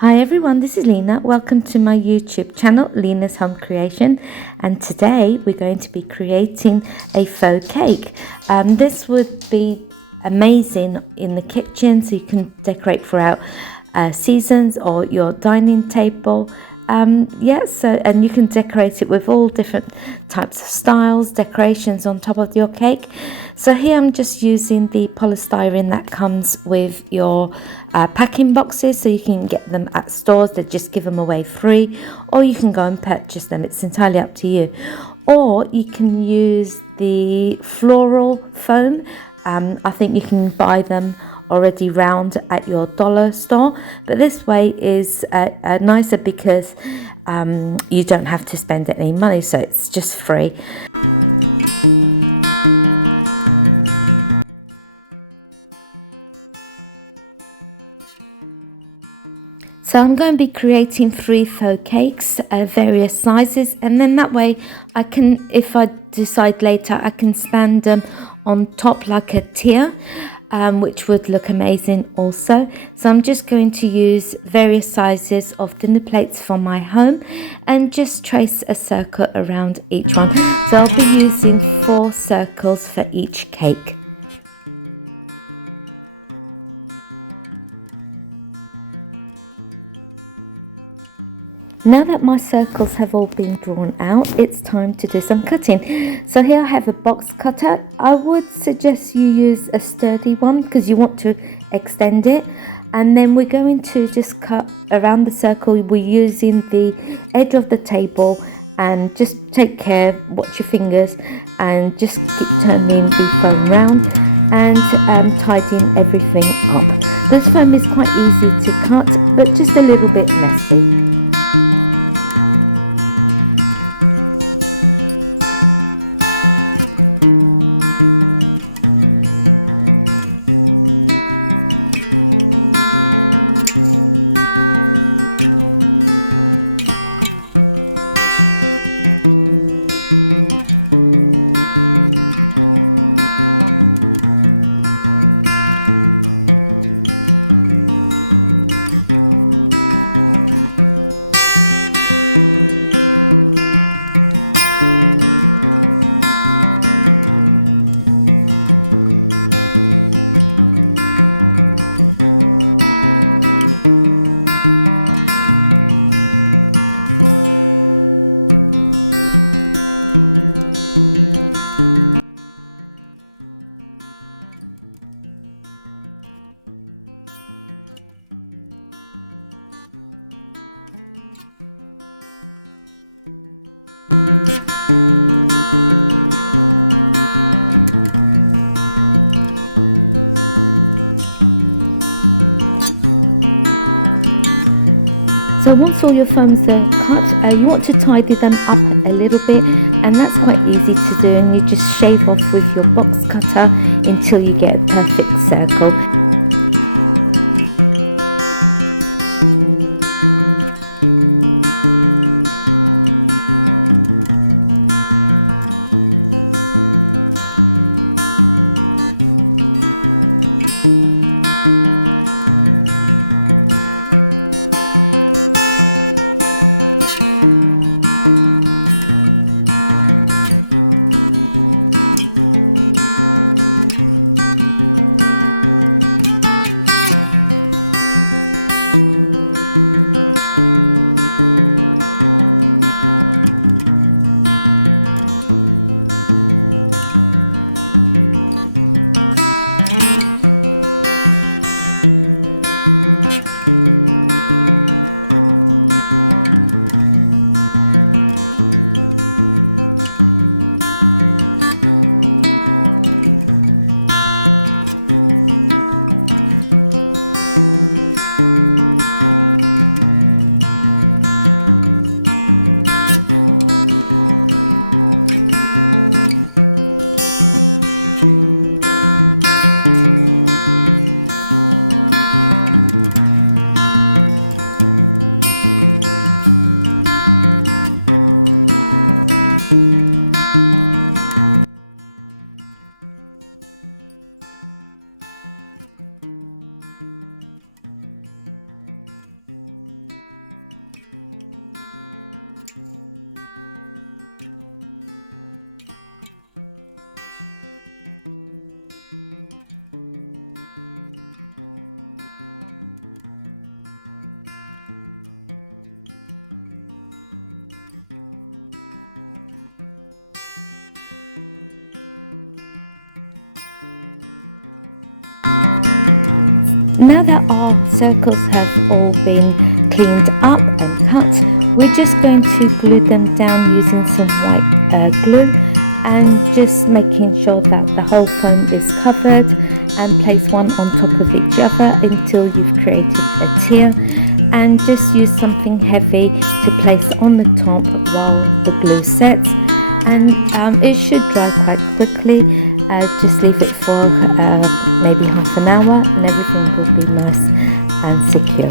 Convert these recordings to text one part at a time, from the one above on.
Hi everyone, this is Lina. Welcome to my YouTube channel, Lina's Home Creation, and today we're going to be creating a faux cake. This would be amazing in the kitchen, so you can decorate throughout seasons or your dining table. And you can decorate it with all different types of styles, decorations on top of your cake. So here I'm just using the polystyrene that comes with your packing boxes, so you can get them at stores. They just give them away free, or you can go and purchase them. It's entirely up to you. Or you can use the floral foam. I think you can buy them already round at your dollar store, but this way is nicer because you don't have to spend any money, so it's just free. So I'm going to be creating 3 faux cakes, various sizes, and then that way I can, if I decide later, I can stand them on top like a tier, which would look amazing also. So I'm just going to use various sizes of dinner plates from my home and just trace a circle around each one. So I'll be using 4 circles for each cake. Now that my circles have all been drawn out, it's time to do some cutting. So here I have a box cutter. I would suggest you use a sturdy one because you want to extend it. And then we're going to just cut around the circle. We're using the edge of the table, and just take care, watch your fingers, and just keep turning the foam around and tidying everything up. This foam is quite easy to cut, but just a little bit messy. So once all your foams are cut, you want to tidy them up a little bit, and that's quite easy to do, and you just shave off with your box cutter until you get a perfect circle. now that our circles have all been cleaned up and cut, we're just going to glue them down using some white glue, and just making sure that the whole foam is covered, and place one on top of each other until you've created a tier, and just use something heavy to place on the top while the glue sets, and it should dry quite quickly. Just leave it for maybe half an hour and everything will be nice and secure.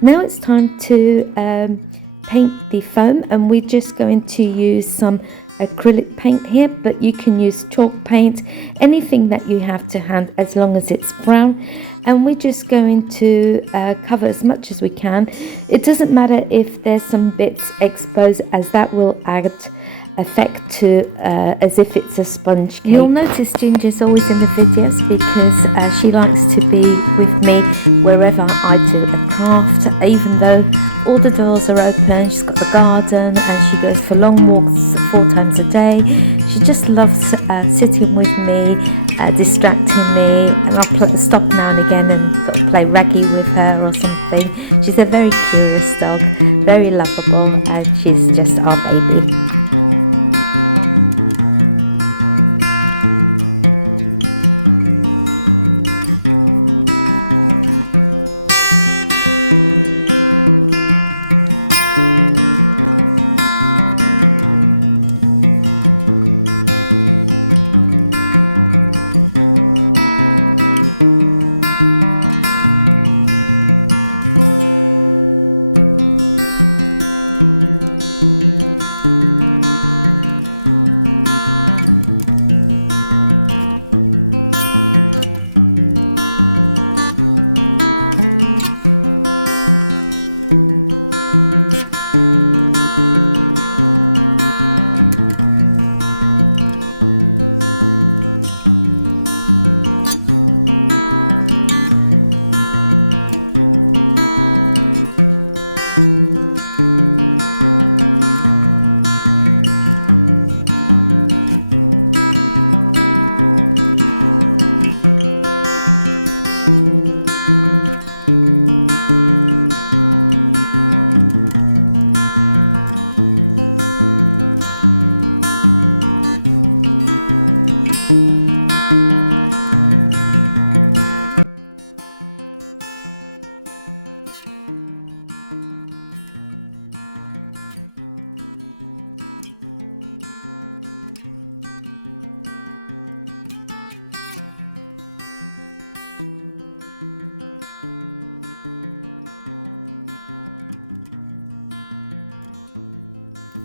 Now it's time to paint the foam, and we're just going to use some acrylic paint here, but you can use chalk paint, anything that you have to hand as long as it's brown. And we're just going to cover as much as we can. It doesn't matter if there's some bits exposed, as that will add effect to as if it's a sponge cake. You'll notice Ginger's always in the videos because she likes to be with me wherever I do a craft, even though all the doors are open. She's got the garden and she goes for long walks 4 times a day. She just loves sitting with me, distracting me, and I'll stop now and again and sort of play raggy with her or something. She's a very curious dog, very lovable, and she's just our baby.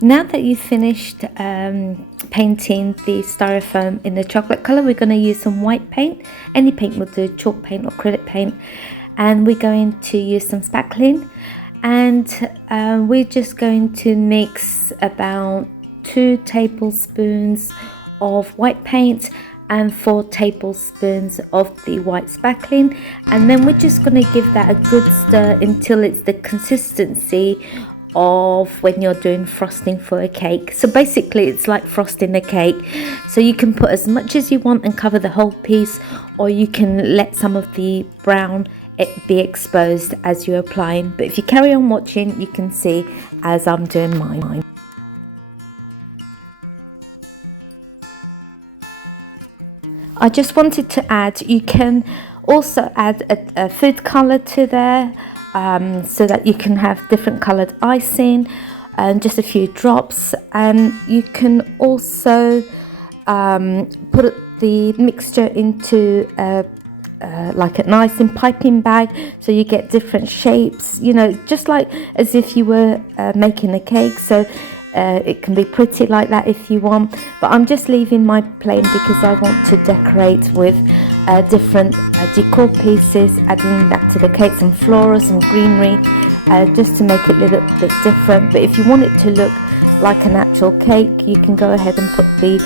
Now that you've finished painting the styrofoam in the chocolate colour, we're going to use some white paint. Any paint will do, chalk paint or acrylic paint, and we're going to use some spackling, and we're just going to mix about 2 tablespoons of white paint and 4 tablespoons of the white spackling, and then we're just going to give that a good stir until it's the consistency of when you're doing frosting for a cake. So basically it's like frosting a cake, so you can put as much as you want and cover the whole piece, or you can let some of the brown it be exposed as you're applying. But if you carry on watching, you can see as I'm doing mine. I just wanted to add, you can also add a food colour to there, so that you can have different coloured icing, and just a few drops. And you can also put the mixture into like an icing piping bag, so you get different shapes, you know, just like as if you were making a cake. So it can be pretty like that if you want, but I'm just leaving my plate because I want to decorate with different decor pieces, adding that to the cake, some florals, some greenery, just to make it a little bit different. But if you want it to look like an actual cake, you can go ahead and put the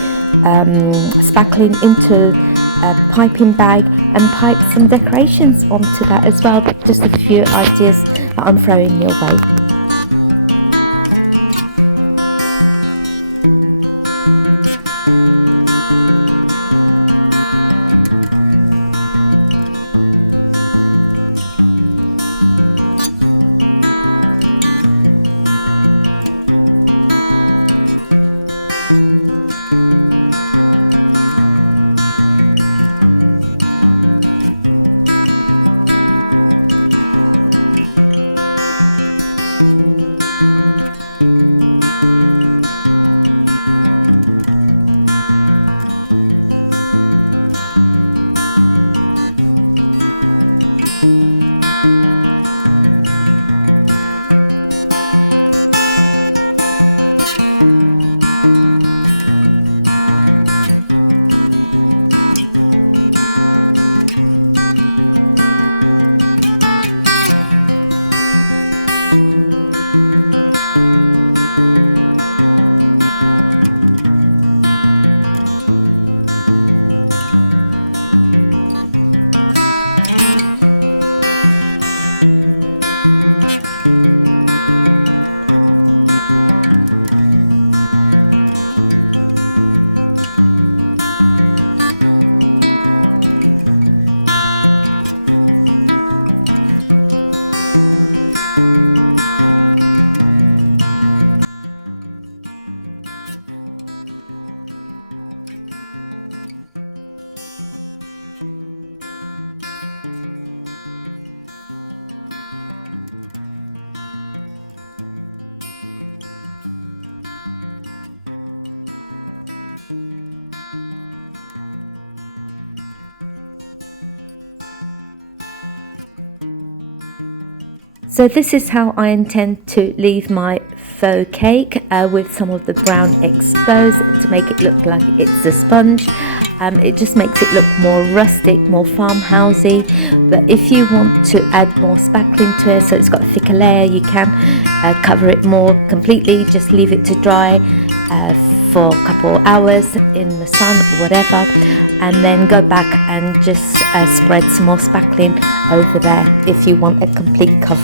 spackling into a piping bag and pipe some decorations onto that as well. Just a few ideas that I'm throwing your way. So this is how I intend to leave my faux cake, with some of the brown exposed to make it look like it's a sponge. It just makes it look more rustic, more farmhousey. But if you want to add more spackling to it, so it's got a thicker layer, you can cover it more completely. Just leave it to dry for a couple hours in the sun or whatever, and then go back and just spread some more spackling over there if you want a complete coverage.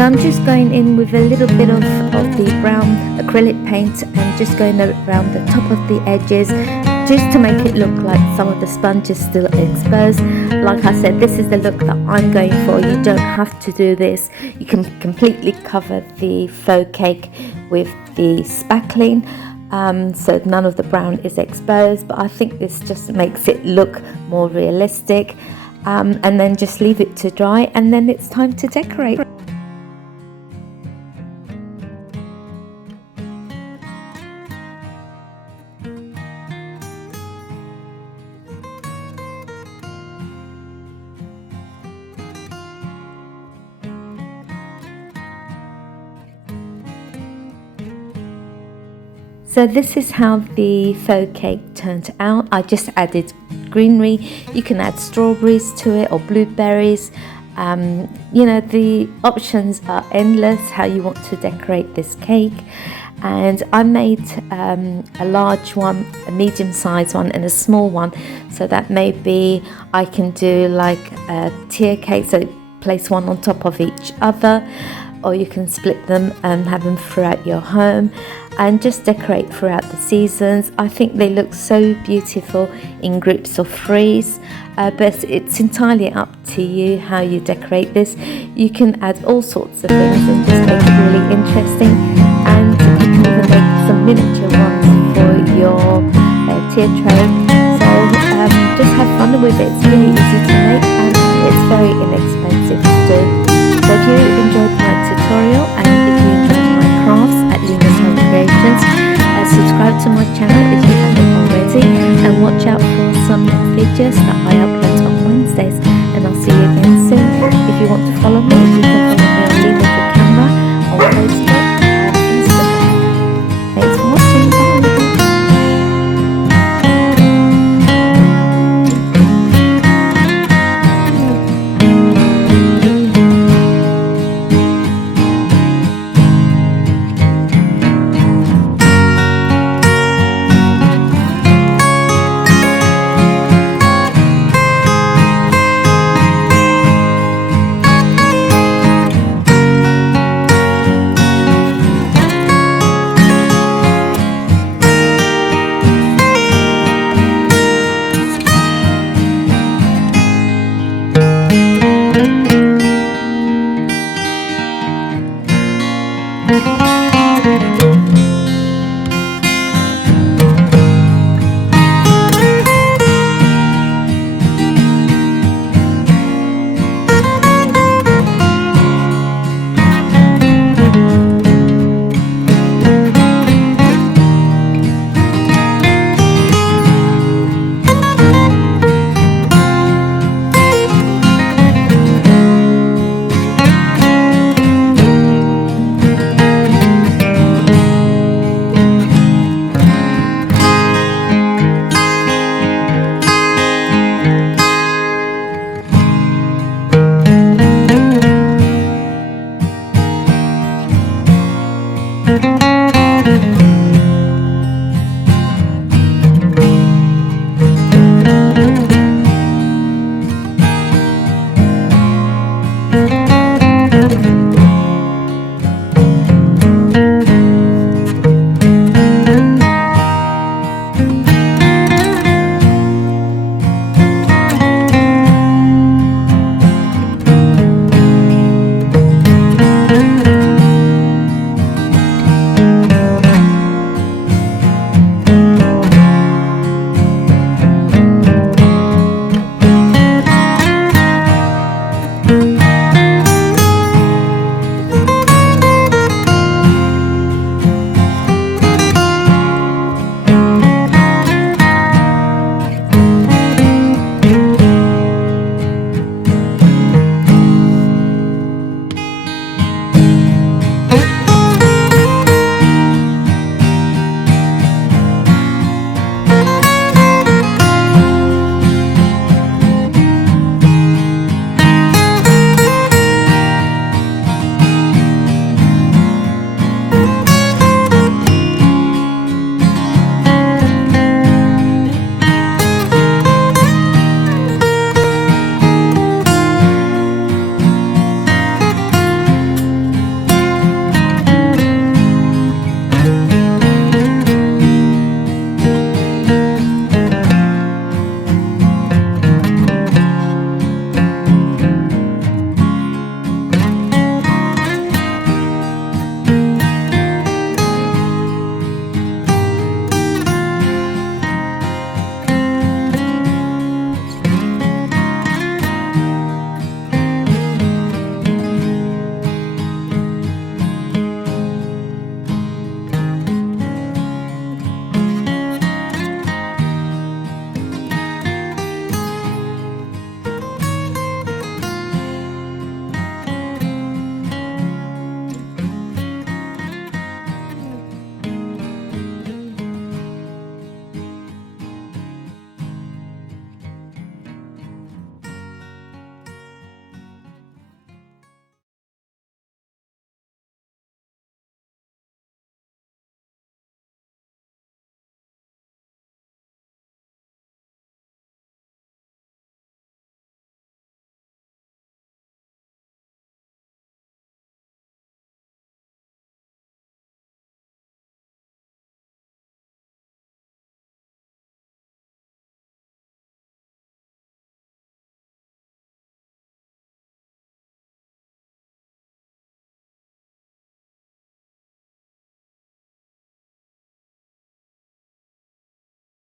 So I'm just going in with a little bit of the brown acrylic paint and just going around the top of the edges, just to make it look like some of the sponge is still exposed. Like I said, this is the look that I'm going for. You don't have to do this. You can completely cover the faux cake with the spackling, so none of the brown is exposed, but I think this just makes it look more realistic. And then just leave it to dry, and then it's time to decorate. So this is how the faux cake turned out. I just added greenery. You can add strawberries to it or blueberries. You know, the options are endless how you want to decorate this cake. And I made a large one, a medium sized one and a small one, so that maybe I can do like a tier cake, so place one on top of each other, or you can split them and have them throughout your home and just decorate throughout the seasons. I think they look so beautiful in groups of threes, but it's entirely up to you how you decorate this. You can add all sorts of things and just make it really interesting, and you can even make some miniature ones for your tier tray. So just have fun with it. It's really easy to make and it's very inexpensive to do. So if you enjoyed my tutorial and if you enjoyed my crafts at Lina's Home Creations, subscribe to my channel if you haven't already, and watch out for some videos that I upload on Wednesdays. And I'll see you again soon. If you want to follow me, you can follow me with the camera on Facebook and Instagram. Thanks for watching. Bye.